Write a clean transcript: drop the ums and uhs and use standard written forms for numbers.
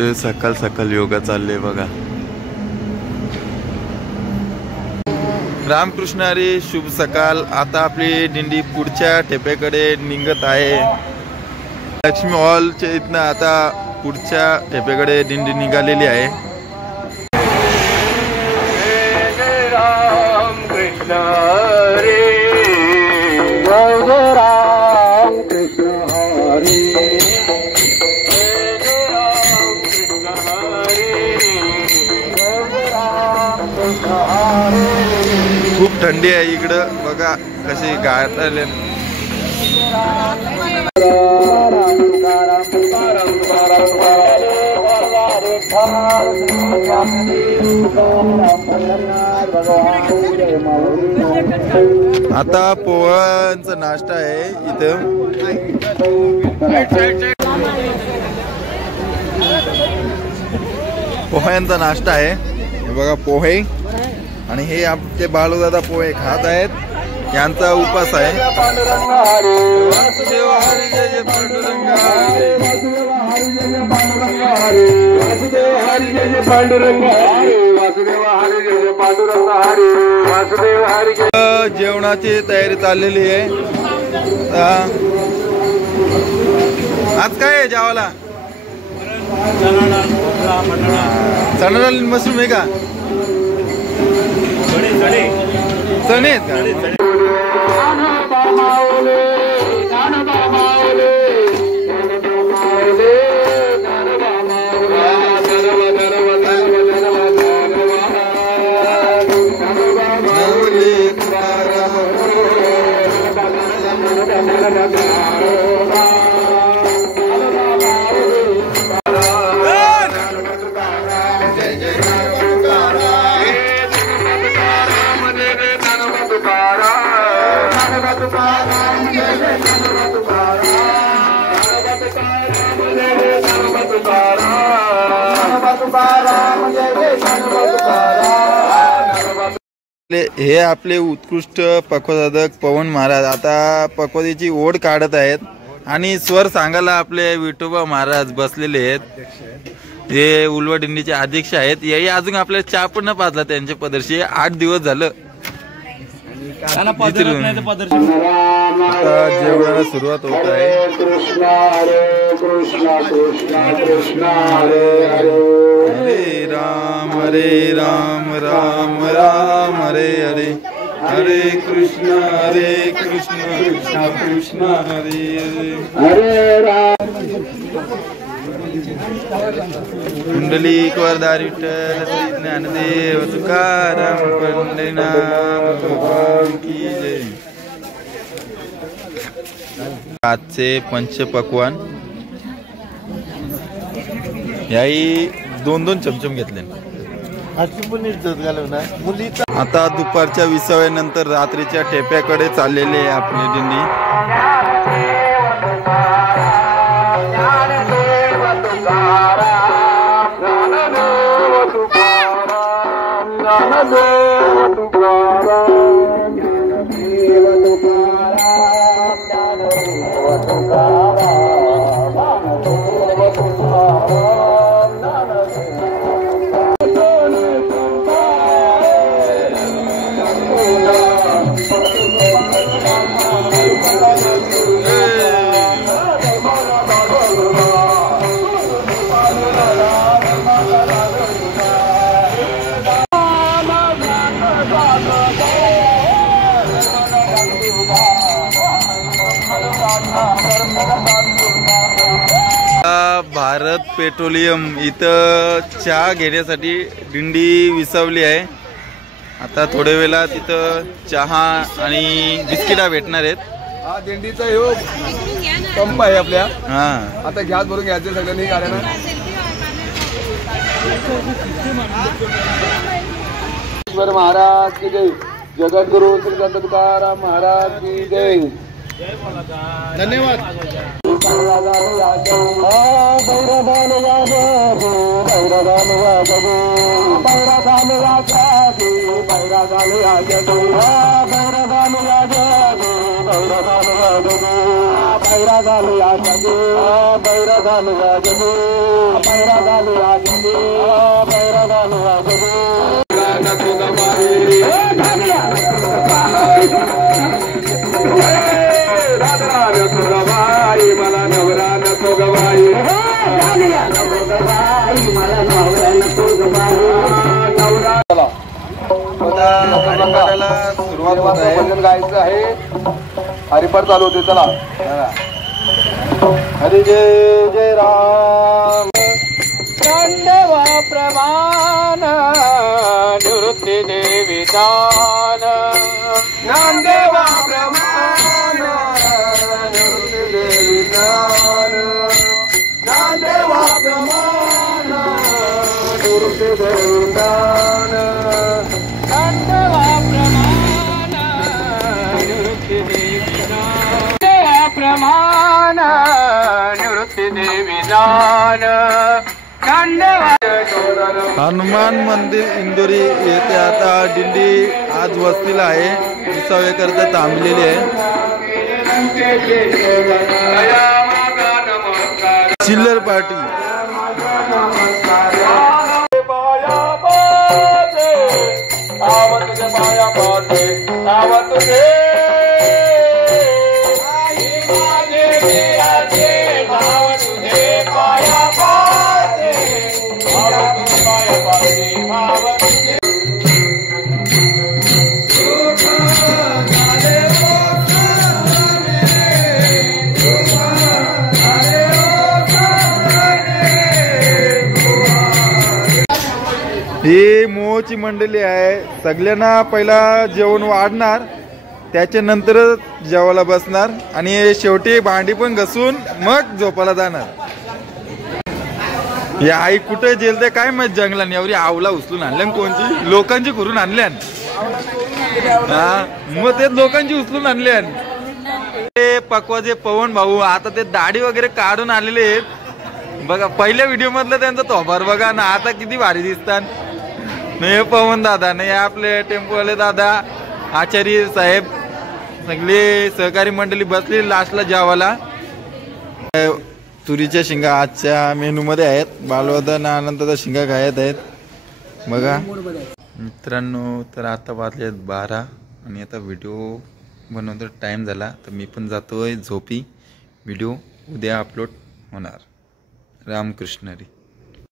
सकाळ सकाळ योगा चालले बघा। रामकृष्ण हरी, शुभ सकाळ। आता आपली दिंडी पुढच्या ठेप्याकडे निघत आहे। लक्ष्मी हॉलच्या इथनं आता पुढच्या ठेप्याकडे दिंडी निघालेली आहे। राम कृष्ण हरी, जय राम कृष्ण हरी, खूप थंडी आहे इकडं बघा कशी गाठ आले। आता पोह्यांचा नाश्ता आहे इथं। पोह्यांचा नाश्ता आहे बघा, पोहे। आणि हे आपले बाळूदादा पोहे खात आहेत, यांचा उपास आहे। वासुदेव हरी जय जय पांडुरंग हरी, वासुदेव हरी जय जय पांडुरंग हरी, वासुदेव हरी जय जय पांडुरंग हरी, वासुदेव हरी जय। जेवणाची तयारी चाललेली आहे। आज काय आहे जेवायला? चणा डाळ मशरूम आहे का? चणे आहेत का? हे आपले उत्कृष्ट पक्वसाधक पवन महाराज आता पक्वतेची ओढ काढत आहेत आणि स्वर सांगायला आपले विठोबा महाराज बसलेले आहेत। हे उलवा दिंडीचे अध्यक्ष आहेत। याही अजून आपल्याला चहा पण न पाजला त्यांच्या पदर्शी 8 दिवस झालं। आता जेवणाला सुरुवात होत आहे। कृष्ण हरे कृष्ण कृष्ण कृष्ण हरे हरे, हरे राम राम राम हरे हरे, हरे कृष्ण कृष्ण कृष्ण हरे हरे, हरे राम। कुंडलिक वरदार विठ्ठल श्री ज्ञानदेव तुकाराम पंढरीनाथ भगवान की जय। आजचे पंचपक्वान याही 2-2 चमचम घेतले। आता दुपारच्या 20 नंतर रात्रीच्या ठेप्याकडे चाललेले आहे आपली दिंडी। भारत पेट्रोलियम इथं चहा घेण्यासाठी दिंडी विसावली आहे। आता थोड्या वेळात तिथं चहा आणि बिस्किटा भेटणार आहेत। हा दिंडीचा योग पंप आहे आपल्या। हा आता गॅस भरून घ्यायचे सगळ्यांनी गाड्यांना। महाराज की जय, जगद्गुरु श्री संत तुकाराम महाराज की जय। धन्यवाद। बैरा घालूया जगे बैरा घालूया जगे बैरा घालूया जगे बैरा घालूया जगे नको गबाई राधा नको गबाई मला नवरा नको गबाई नको गबाई मला नवरा नको गबाई नवरा सुरुवात होत आहे. भजन गायचं आहे. हरिपाठ चालू होते. चला हरी जय जय राम खंडवा प्रमाण निवृत्ती देवी दान नामदेवा प्रमाण निवृत्ती देवी दान नामदेवा प्रमाण निवृत्ती देवी दान खंडवा प्रमाण निवृत्ती देवी दान प्रमाण निवृत्ती देवी दान हनुमान मंदिर इंदोरी येथे आता दिंडी आज वस्तीला आहे. विसावेकरता थांबलेली आहे. चिल्लर पार्टी ही मोहची मंडळी आहे. सगळ्यांना पहिला जेवण वाढणार, त्याच्यानंतर जेवायला बसणार आणि शेवटी भांडी पण घसून मग झोपायला जाणार. ही आई कुठे जेलते काय माहित, जंगलाने एवढी आवला उचलून आणल्या कोणची लोकांची करून आणल्या. हा मग ते लोकांची उचलून आणल्या. ते पकवाचे पवन भाऊ आता ते दाढी वगैरे काढून आलेले आहेत बघा. पहिल्या व्हिडिओ मधलं त्यांचा तोबार बघा ना, आता किती भारी दिसतात. नाही पवन दादा, नाही आपले टेम्पोवाले दादा, आचार्य साहेब, सगळे सहकारी मंडळी बसली लास्टला जेवायला. तुरीच्या शिंगा आजच्या मेनू मध्ये आहेत. बालवदन आनंदाचा शिंगा खायत आहेत बघा मित्रांनो. तर आता वाजले 12 आणि आता व्हिडिओ बनवतो टाइम झाला, तर मी पण जातोय झोपी. व्हिडिओ उद्या अपलोड होणार. रामकृष्ण हरी.